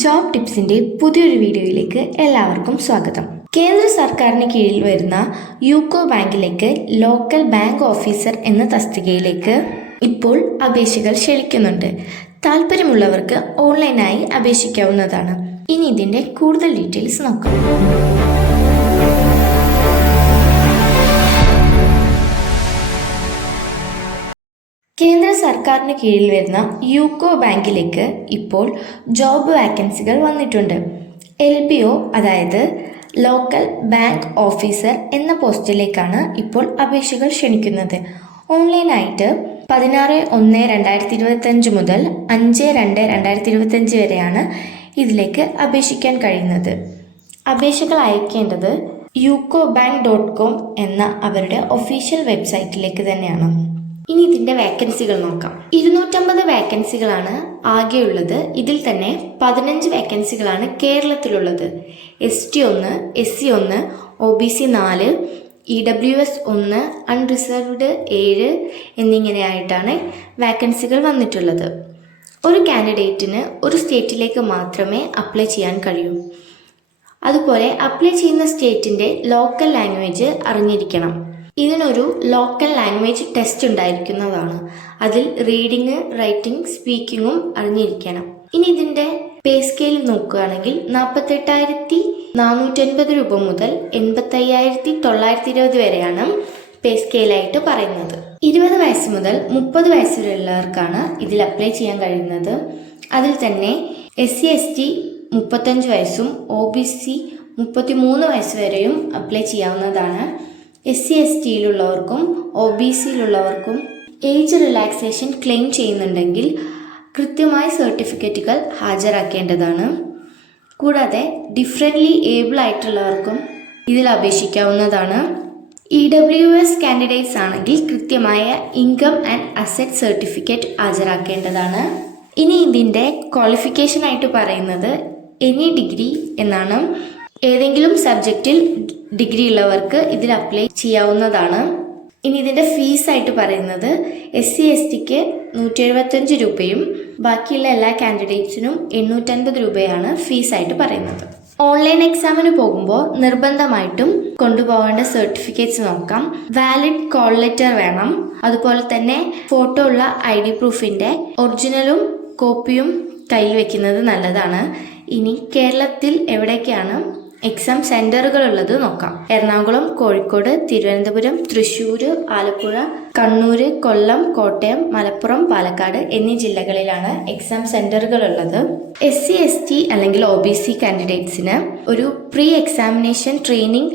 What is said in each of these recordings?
Job ടിപ്സിന്റെ പുതിയൊരു വീഡിയോയിലേക്ക് എല്ലാവർക്കും സ്വാഗതം. കേന്ദ്ര സർക്കാരിന് കീഴിൽ വരുന്ന യൂക്കോ ബാങ്കിലേക്ക് ലോക്കൽ ബാങ്ക് ഓഫീസർ എന്ന തസ്തികയിലേക്ക് ഇപ്പോൾ അപേക്ഷകൾ ക്ഷണിക്കുന്നുണ്ട്. താല്പര്യമുള്ളവർക്ക് ഓൺലൈനായി അപേക്ഷിക്കാവുന്നതാണ്. ഇനി ഇതിന്റെ കൂടുതൽ ഡീറ്റെയിൽസ് നോക്കാം. സർക്കാരിന് കീഴിൽ വരുന്ന യൂക്കോ ബാങ്കിലേക്ക് ഇപ്പോൾ ജോബ് വാക്കൻസികൾ വന്നിട്ടുണ്ട്. എൽ ബി ഒ അതായത് ലോക്കൽ ബാങ്ക് ഓഫീസർ എന്ന പോസ്റ്റിലേക്കാണ് ഇപ്പോൾ അപേക്ഷകൾ ക്ഷണിക്കുന്നത്. ഓൺലൈനായിട്ട് പതിനാറ് ഒന്ന് രണ്ടായിരത്തി ഇരുപത്തഞ്ച് മുതൽ അഞ്ച് രണ്ട് രണ്ടായിരത്തി ഇരുപത്തഞ്ച് വരെയാണ് ഇതിലേക്ക് അപേക്ഷിക്കാൻ കഴിയുന്നത്. അപേക്ഷകൾ അയക്കേണ്ടത് യൂക്കോ ബാങ്ക് ഡോട്ട് കോം എന്ന അവരുടെ ഒഫീഷ്യൽ വെബ്സൈറ്റിലേക്ക് തന്നെയാണ്. ഇനി ഇതിന്റെ വേക്കൻസികൾ നോക്കാം. ഇരുന്നൂറ്റമ്പത് വേക്കൻസികളാണ് ആകെയുള്ളത്. ഇതിൽ തന്നെ പതിനഞ്ച് വേക്കൻസികളാണ് കേരളത്തിലുള്ളത്. എസ് ടി ഒന്ന് എസ് സി ഒന്ന് ഒ ബി സി നാല് ഇ ഡബ്ല്യു എസ് ഒന്ന് അൺറിസർവ്ഡ് ഏഴ് എന്നിങ്ങനെയായിട്ടാണ് വേക്കൻസികൾ വന്നിട്ടുള്ളത്. ഒരു കാൻഡിഡേറ്റിന് ഒരു സ്റ്റേറ്റിലേക്ക് മാത്രമേ അപ്ലൈ ചെയ്യാൻ കഴിയൂ. അതുപോലെ അപ്ലൈ ചെയ്യുന്ന സ്റ്റേറ്റിന്റെ ലോക്കൽ ലാംഗ്വേജ് അറിഞ്ഞിരിക്കണം. ഇതിനൊരു ലോക്കൽ ലാംഗ്വേജ് ടെസ്റ്റ് ഉണ്ടായിരിക്കുന്നതാണ്. അതിൽ റീഡിങ് റൈറ്റിംഗ് സ്പീക്കിങ്ങും അറിഞ്ഞിരിക്കണം. ഇനി ഇതിന്റെ പേ സ്കെയിൽ നോക്കുകയാണെങ്കിൽ നാൽപ്പത്തെട്ടായിരത്തി നാനൂറ്റൻപത് രൂപ മുതൽ എൺപത്തയ്യായിരത്തി തൊള്ളായിരത്തി ഇരുപത് വരെയാണ് പേ സ്കെയിലായിട്ട് പറയുന്നത്. ഇരുപത് വയസ്സ് മുതൽ മുപ്പത് വയസ്സ് വരെയുള്ളവർക്കാണ് ഇതിൽ അപ്ലൈ ചെയ്യാൻ കഴിയുന്നത്. അതിൽ തന്നെ എസ് സി എസ് ടി മുപ്പത്തഞ്ച് വയസ്സും ഒ ബി സി മുപ്പത്തി മൂന്ന് വയസ്സ് വരെയും അപ്ലൈ ചെയ്യാവുന്നതാണ്. എസ് സി എസ് ടിയിലുള്ളവർക്കും ഒ ബി സിയിലുള്ളവർക്കും ഏജ് റിലാക്സേഷൻ ക്ലെയിം ചെയ്യുന്നുണ്ടെങ്കിൽ കൃത്യമായ സർട്ടിഫിക്കറ്റുകൾ ഹാജരാക്കേണ്ടതാണ്. കൂടാതെ ഡിഫറെന്റ്ലി ഏബിൾ ആയിട്ടുള്ളവർക്കും ഇതിൽ അപേക്ഷിക്കാവുന്നതാണ്. ഇ ഡബ്ല്യു എസ് കാൻഡിഡേറ്റ്സ് ആണെങ്കിൽ കൃത്യമായ ഇൻകം ആൻഡ് അസറ്റ് സർട്ടിഫിക്കറ്റ് ഹാജരാക്കേണ്ടതാണ്. ഇനി ഇതിന്റെ ക്വാളിഫിക്കേഷൻ ആയിട്ട് പറയുന്നത് എനി ഡിഗ്രി എന്നാണ്. ഏതെങ്കിലും സബ്ജക്റ്റിൽ ഡിഗ്രി ഉള്ളവർക്ക് ഇതിൽ അപ്ലൈ ചെയ്യാവുന്നതാണ്. ഇനി ഇതിന്റെ ഫീസ് ആയിട്ട് പറയുന്നത് എസ് സി എസ് ടിക്ക് നൂറ്റി എഴുപത്തഞ്ച് രൂപയും ബാക്കിയുള്ള എല്ലാ കാൻഡിഡേറ്റ്സിനും എണ്ണൂറ്റൻപത് രൂപയാണ് ഫീസായിട്ട് പറയുന്നത്. ഓൺലൈൻ എക്സാമിന് പോകുമ്പോൾ നിർബന്ധമായിട്ടും കൊണ്ടുപോകേണ്ട സർട്ടിഫിക്കറ്റ്സ് നോക്കാം. വാലിഡ് കോൾ ലെറ്റർ വേണം. അതുപോലെ തന്നെ ഫോട്ടോ ഉള്ള ഐ ഡി പ്രൂഫിന്റെ ഒറിജിനലും കോപ്പിയും കയ്യിൽ വെക്കുന്നത് നല്ലതാണ്. ഇനി കേരളത്തിൽ എവിടേക്കാണ് എക്സാം സെന്ററുകൾ ഉള്ളത് നോക്കാം. എറണാകുളം കോഴിക്കോട് തിരുവനന്തപുരം തൃശൂർ ആലപ്പുഴ കണ്ണൂർ കൊല്ലം കോട്ടയം മലപ്പുറം പാലക്കാട് എന്നീ ജില്ലകളിലാണ് എക്സാം സെന്ററുകൾ ഉള്ളത് എസ് സി എസ് ടി അല്ലെങ്കിൽ ഒ ബി സി കാൻഡിഡേറ്റ്സിന് ഒരു പ്രീ എക്സാമിനേഷൻ ട്രെയിനിങ്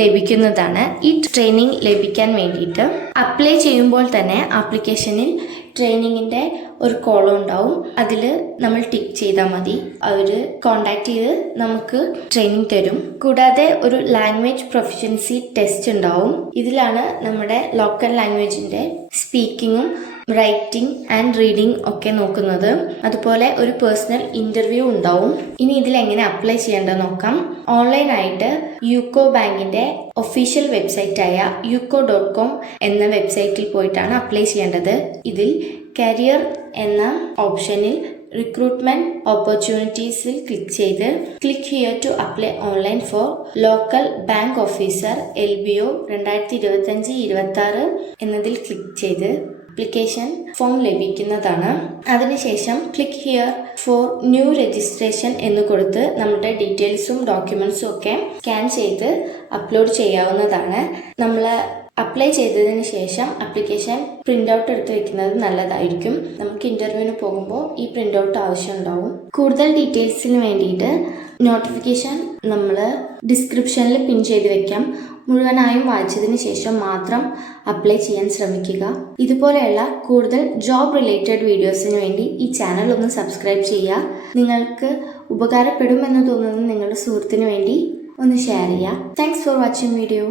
ലഭിക്കുന്നതാണ്. ഈ ട്രെയിനിങ് ലഭിക്കാൻ വേണ്ടിയിട്ട് അപ്ലൈ ചെയ്യുമ്പോൾ തന്നെ ആപ്ലിക്കേഷനിൽ ട്രെയിനിങ്ങിന്റെ ഒരു കോളം ഉണ്ടാവും. അതിൽ നമ്മൾ ടിക്ക് ചെയ്താൽ മതി. അവർ കോണ്ടാക്ട് ചെയ്ത് നമുക്ക് ട്രെയിനിങ് തരും. കൂടാതെ ഒരു ലാംഗ്വേജ് പ്രൊഫിഷ്യൻസി ടെസ്റ്റ് ഉണ്ടാവും. ഇതിലാണ് നമ്മുടെ ലോക്കൽ ലാംഗ്വേജിന്റെ സ്പീക്കിങ്ങും റൈറ്റിംഗ് ആൻഡ് റീഡിംഗ് ഒക്കെ നോക്കുന്നത്. അതുപോലെ ഒരു പേഴ്സണൽ ഇന്റർവ്യൂ ഉണ്ടാവും. ഇനി ഇതിൽ എങ്ങനെ അപ്ലൈ ചെയ്യേണ്ടത് നോക്കാം. ഓൺലൈനായിട്ട് യുക്കോ ബാങ്കിന്റെ ഒഫീഷ്യൽ വെബ്സൈറ്റായ യുക്കോ ഡോട്ട് കോം എന്ന വെബ്സൈറ്റിൽ പോയിട്ടാണ് അപ്ലൈ ചെയ്യേണ്ടത്. ഇതിൽ കരിയർ എന്ന ഓപ്ഷനിൽ റിക്രൂട്ട്മെന്റ് ഓപ്പർച്യൂണിറ്റീസിൽ ക്ലിക്ക് ചെയ്ത് click here to apply online for local bank officer L B O രണ്ടായിരത്തി ഇരുപത്തഞ്ച് ഇരുപത്തി ആറ് എന്നതിൽ ക്ലിക്ക് ചെയ്ത് ആപ്ലിക്കേഷൻ ഫോം ലഭിക്കുന്നതാണ്. അതിനുശേഷം click here for new registration എന്ന് കൊടുത്ത് നമ്മുടെ ഡീറ്റെയിൽസും ഡോക്യുമെൻസും ഒക്കെ സ്കാൻ ചെയ്ത് അപ്ലോഡ് ചെയ്യാവുന്നതാണ്. നമ്മൾ അപ്ലൈ ചെയ്തതിന് ശേഷം അപ്ലിക്കേഷൻ പ്രിന്റ് ഔട്ട് എടുത്ത് വെക്കുന്നത് നല്ലതായിരിക്കും. നമുക്ക് ഇന്റർവ്യൂവിന് പോകുമ്പോൾ ഈ പ്രിന്റ് ഔട്ട് ആവശ്യമുണ്ടാവും കൂടുതൽ ഡീറ്റെയിൽസിന് വേണ്ടിയിട്ട് നോട്ടിഫിക്കേഷൻ നമ്മൾ ഡിസ്ക്രിപ്ഷനിൽ പിൻ ചെയ്ത് വെക്കാം. മുഴുവനായും വായിച്ചതിന് ശേഷം മാത്രം അപ്ലൈ ചെയ്യാൻ ശ്രമിക്കുക. ഇതുപോലെയുള്ള കൂടുതൽ ജോബ് റിലേറ്റഡ് വീഡിയോസിന് വേണ്ടി ഈ ചാനൽ ഒന്ന് സബ്സ്ക്രൈബ് ചെയ്യുക. നിങ്ങൾക്ക് ഉപകാരപ്പെടുമെന്ന് തോന്നുന്ന നിങ്ങളുടെ സുഹൃത്തിന് വേണ്ടി ഒന്ന് ഷെയർ ചെയ്യുക. Thanks for watching video